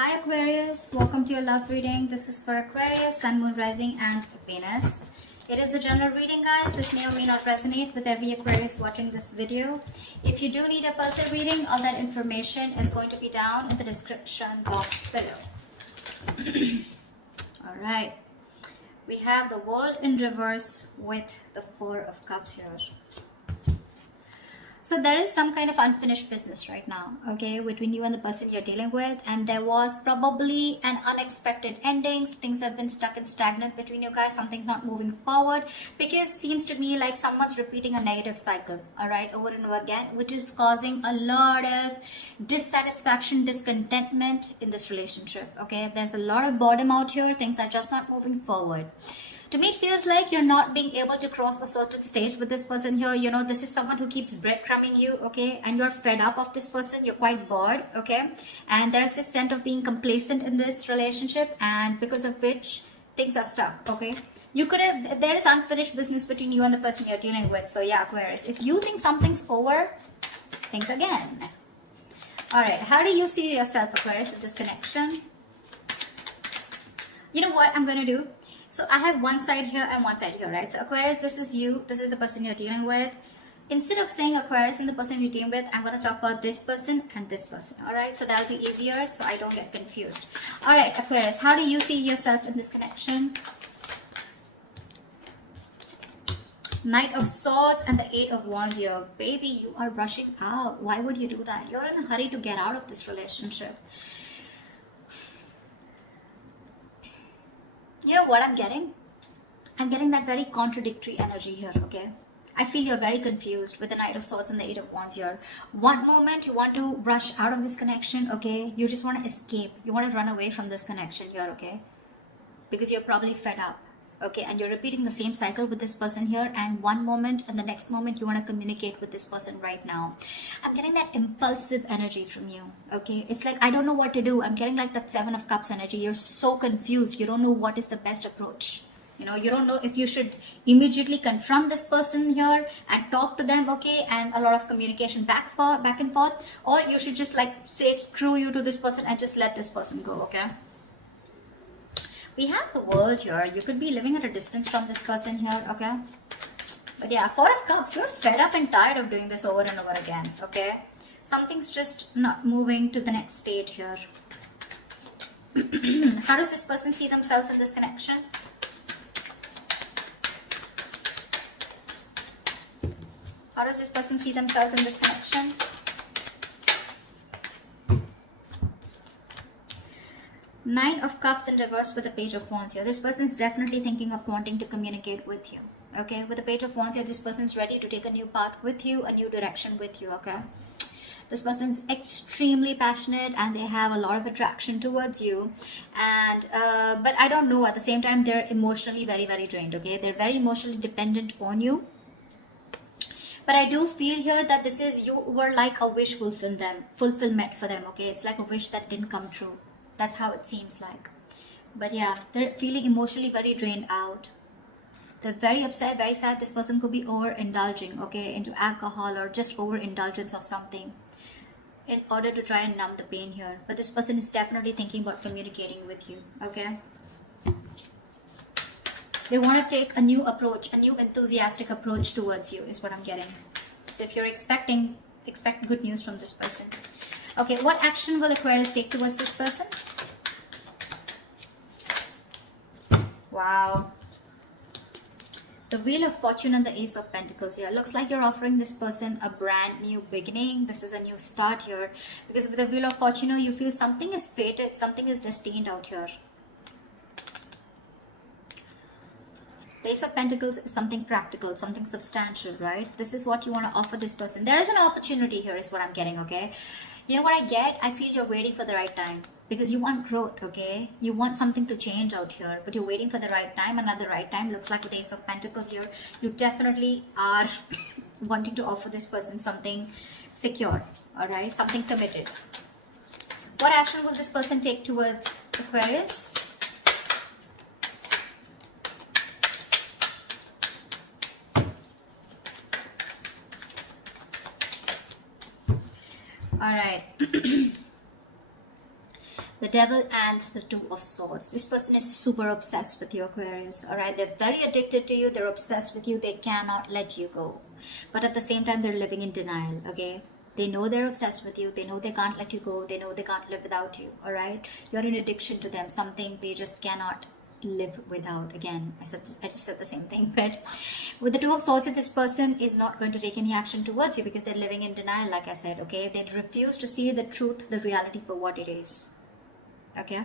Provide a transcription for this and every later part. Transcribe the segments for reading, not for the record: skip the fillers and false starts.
Hi Aquarius, welcome to your love reading. This is for Aquarius, Sun, Moon, Rising and Venus. It is a general reading, guys. This may or may not resonate with every Aquarius watching this video. If you do need a personal reading, all that information is going to be down in the description box below. Alright, we have the World in reverse with the Four of Cups here. So there is some kind of unfinished business right now, okay, between you and the person you're dealing with, and there was probably an unexpected ending. Things have been stuck and stagnant between you guys. Something's not moving forward because it seems to me like someone's repeating a negative cycle, all right, over and over again, which is causing a lot of dissatisfaction, discontentment in this relationship, okay. There's a lot of boredom out here. Things are just not moving forward. To me, it feels like you're not being able to cross a certain stage with this person here. You know, this is someone who keeps breadcrumbing you, okay? And you're fed up of this person. You're quite bored, okay? And there's this sense of being complacent in this relationship, and because of which things are stuck, okay? You could have, there is unfinished business between you and the person you're dealing with. So yeah, Aquarius, if you think something's over, think again. All right, how do you see yourself, Aquarius, in this connection? You know what I'm going to do? So I have one side here and one side here, right? So Aquarius, this is you. This is the person you're dealing with. Instead of saying Aquarius and the person you're dealing with, I'm going to talk about this person and this person. All right? So that'll be easier so I don't get confused. All right, Aquarius, how do you see yourself in this connection? Knight of Swords and the Eight of Wands here. Baby, you are rushing out. Why would you do that? You're in a hurry to get out of this relationship. You know what I'm getting? I'm getting that very contradictory energy here, okay? I feel you're very confused with the Knight of Swords and the Eight of Wands here. One moment you want to rush out of this connection, okay? You just want to escape. You want to run away from this connection here, okay? Because you're probably fed up, okay? And you're repeating the same cycle with this person here, and one moment and the next moment you want to communicate with this person right now. I'm getting that impulsive energy from you, okay? It's like, I don't know what to do. I'm getting like that Seven of Cups energy. You're so confused. You don't know what is the best approach. You know, you don't know if you should immediately confront this person here and talk to them, okay? And a lot of communication back and forth, or you should just like say screw you to this person and just let this person go, okay? We have the World here. You could be living at a distance from this person here, okay? But yeah, Four of Cups, you're fed up and tired of doing this over and over again, okay? Something's just not moving to the next stage here. How does this person see themselves in this connection? How does this person see themselves in this connection? Nine of Cups in reverse with the Page of Wands here. This person's definitely thinking of wanting to communicate with you, okay? With the Page of Wands here, this person's ready to take a new path with you, a new direction with you, okay? This person's extremely passionate and they have a lot of attraction towards you. And but I don't know, at the same time, they're emotionally very, very drained, okay? They're very emotionally dependent on you. But I do feel here that this is, you were like a wish fulfillment for them, okay? It's like a wish that didn't come true. That's how it seems like. But yeah, they're feeling emotionally very drained out. They're very upset, very sad. This person could be overindulging, okay, into alcohol or just overindulgence of something in order to try and numb the pain here. But this person is definitely thinking about communicating with you, okay? They want to take a new approach, a new enthusiastic approach towards you is what I'm getting. So if you're expect good news from this person. Okay, what action will Aquarius take towards this person? Wow. The Wheel of Fortune and the Ace of Pentacles here. Looks like you're offering this person a brand new beginning. This is a new start here. Because with the Wheel of Fortune, you feel something is fated, something is destined out here. The Ace of Pentacles is something practical, something substantial, right? This is what you want to offer this person. There is an opportunity here is what I'm getting, okay? You know what I get? I feel you're waiting for the right time. Because you want growth, okay? You want something to change out here, but you're waiting for the right time. And at the right time, looks like with the Ace of Pentacles here, you definitely are wanting to offer this person something secure, all right? Something committed. What action will this person take towards Aquarius? All right. the devil and the two of swords. This person is super obsessed with you, Aquarius. All right, they're very addicted to you. They're obsessed with you. They cannot let you go. But at the same time, they're living in denial. Okay, they know they're obsessed with you. They know they can't let you go. They know they can't live without you. All right, you're in addiction to them, something they just cannot live without. Again, I just said the same thing. But with the two of swords, this person is not going to take any action towards you because they're living in denial, like I said. Okay, they refuse to see the truth, the reality for what it is. Okay,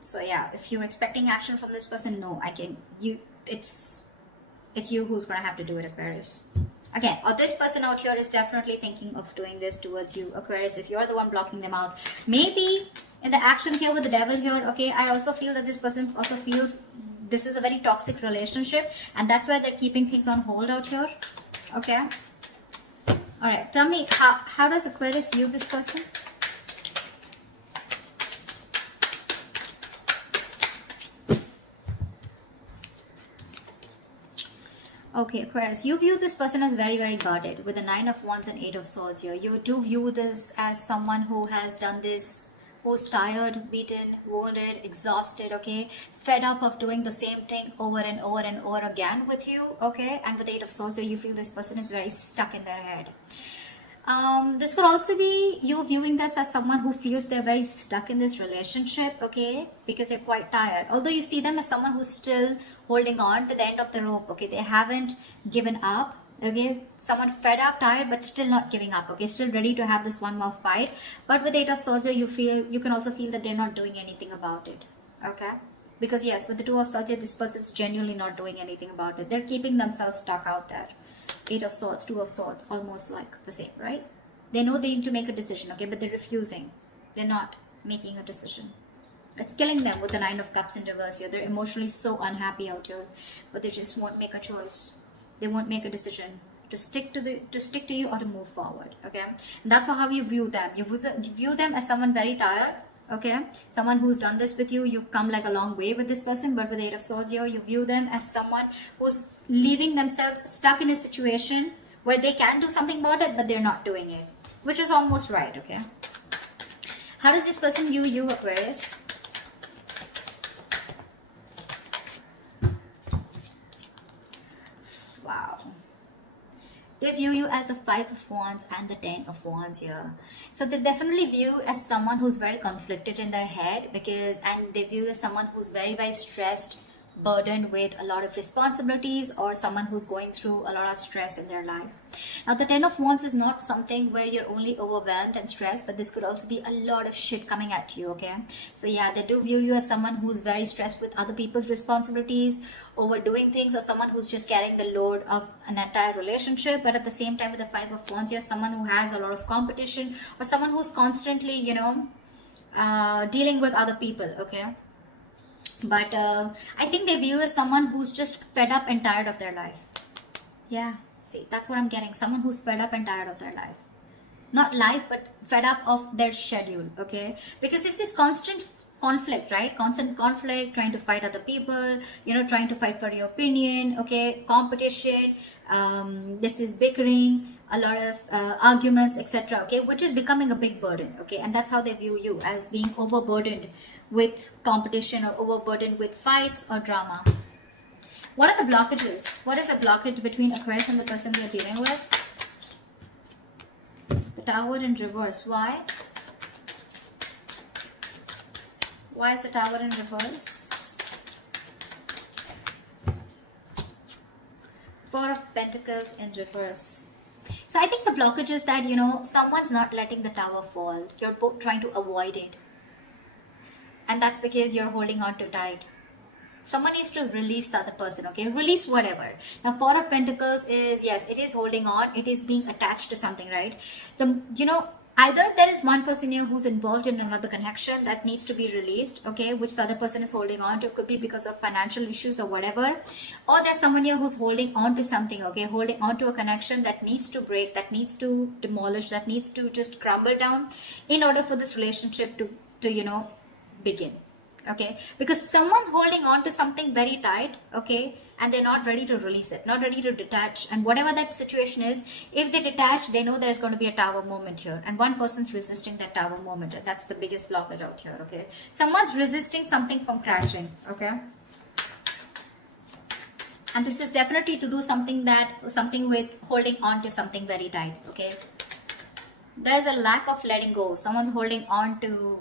so yeah, if you're expecting action from this person, no, it's you who's gonna have to do it, Aquarius. Again, or this person out here is definitely thinking of doing this towards you, Aquarius, if you're the one blocking them out. Maybe in the actions here with the devil here, okay, I also feel that this person also feels this is a very toxic relationship, and that's why they're keeping things on hold out here. Okay. All right. Tell me, how does Aquarius view this person? Okay, Aquarius, you view this person as very, very guarded with the 9 of Wands and 8 of Swords here. You do view this as someone who has done this, who's tired, beaten, wounded, exhausted, okay, fed up of doing the same thing over and over and over again with you, okay. And with the 8 of Swords here, you feel this person is very stuck in their head. This could also be you viewing this as someone who feels they're very stuck in this relationship, okay, because they're quite tired. Although you see them as someone who's still holding on to the end of the rope, okay, they haven't given up, okay, someone fed up, tired, but still not giving up, okay, still ready to have this one more fight. But with 8 of Swords, you can also feel that they're not doing anything about it, okay, because yes, with the 2 of Swords, this person's genuinely not doing anything about it. They're keeping themselves stuck out there. 8 of Swords, 2 of Swords, almost like the same, right? They know they need to make a decision, okay, but they're refusing. They're not making a decision. It's killing them with the 9 of Cups in reverse here. They're emotionally so unhappy out here, but they just won't make a choice. They won't make a decision to stick to you or to move forward, okay? And that's how you view them. You view them as someone very tired, okay, someone who's done this with you. You've come like a long way with this person. But with 8 of Swords here, you view them as someone who's leaving themselves stuck in a situation where they can do something about it, but they're not doing it, which is almost right, okay. How does this person view you, Aquarius? Wow. They view you as the 5 of Wands and the 10 of Wands here. So they definitely view you as someone who's very conflicted in their head, and they view you as someone who's very, very stressed, burdened with a lot of responsibilities, or someone who's going through a lot of stress in their life. Now the 10 of Wands is not something where you're only overwhelmed and stressed, but this could also be a lot of shit coming at you, okay. So yeah, they do view you as someone who's very stressed with other people's responsibilities, overdoing things, or someone who's just carrying the load of an entire relationship. But at the same time, with the 5 of Wands, you're someone who has a lot of competition, or someone who's constantly, you know, dealing with other people, okay. But I think they view you as someone who's just fed up and tired of their life. Yeah, see, that's what I'm getting. Someone who's fed up and tired of their life. Not life, but fed up of their schedule, okay? Because this is constant conflict, right? Constant conflict, trying to fight other people, you know, trying to fight for your opinion, okay? Competition, this is bickering, a lot of arguments, etc., okay? Which is becoming a big burden, okay? And that's how they view you, as being overburdened with competition, or overburdened with fights or drama. What are the blockages? What is the blockage between Aquarius and the person you're dealing with? The Tower in reverse. Why? Why is the Tower in reverse? 4 of Pentacles in reverse. So I think the blockage is that, you know, someone's not letting the tower fall. You're both trying to avoid it. And that's because you're holding on too tight. Someone needs to release the other person, okay? Release whatever. Now, 4 of Pentacles is, yes, it is holding on. It is being attached to something, right? You know, either there is one person here who's involved in another connection that needs to be released, okay, which the other person is holding on to. It could be because of financial issues or whatever. Or there's someone here who's holding on to something, okay, holding on to a connection that needs to break, that needs to demolish, that needs to just crumble down in order for this relationship to you know, begin, okay? Because someone's holding on to something very tight, okay, and they're not ready to release it, not ready to detach. And whatever that situation is, if they detach, they know there's going to be a tower moment here, and one person's resisting that tower moment, and that's the biggest blockage out here. Okay, someone's resisting something from crashing. Okay, and this is definitely to do something with holding on to something very tight. Okay, there's a lack of letting go. Someone's holding on to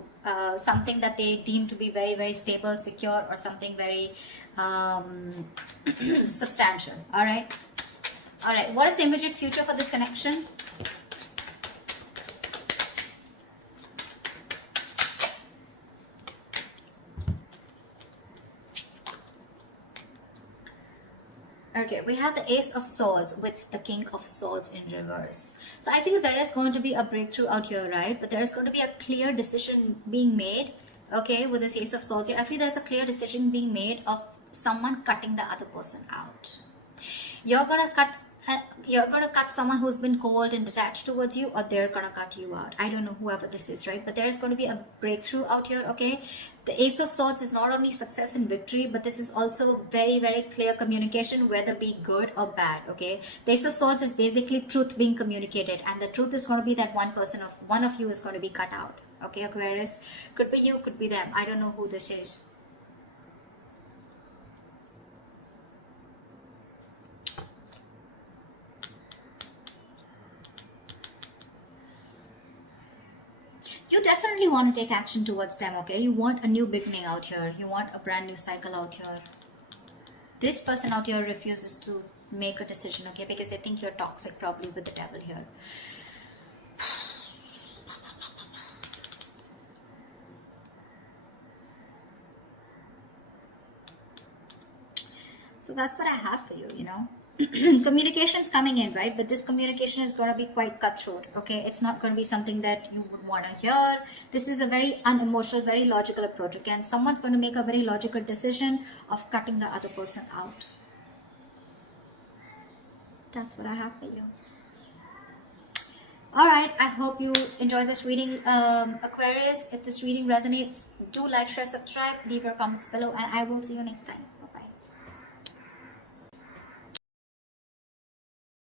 something that they deem to be very, very stable, secure, or something very substantial. All right, what is the immediate future for this connection? Okay, we have the Ace of Swords with the King of Swords in reverse. So I feel there is going to be a breakthrough out here, right? But there is going to be a clear decision being made, okay, with this Ace of Swords here. I feel there's a clear decision being made of someone cutting the other person out. You're going to cut someone who's been cold and detached towards you, or they're going to cut you out. I don't know, whoever this is, right? But there is going to be a breakthrough out here, okay? The Ace of Swords is not only success and victory, but this is also very, very clear communication, whether be good or bad, okay? The Ace of Swords is basically truth being communicated, and the truth is going to be that one of you is going to be cut out, okay, Aquarius? Could be you, could be them. I don't know who this is. You definitely want to take action towards them, okay? You want a new beginning out here. You want a brand new cycle out here. This person out here refuses to make a decision, okay? Because they think you're toxic, probably with the devil here. So that's what I have for you, you know. Communication's coming in, right? But this communication is going to be quite cutthroat, okay? It's not going to be something that you would want to hear. This is a very unemotional, very logical approach. Again, someone's going to make a very logical decision of cutting the other person out. That's what I have for you. All right, I hope you enjoy this reading, Aquarius. If this reading resonates, do like, share, subscribe, leave your comments below, and I will see you next time.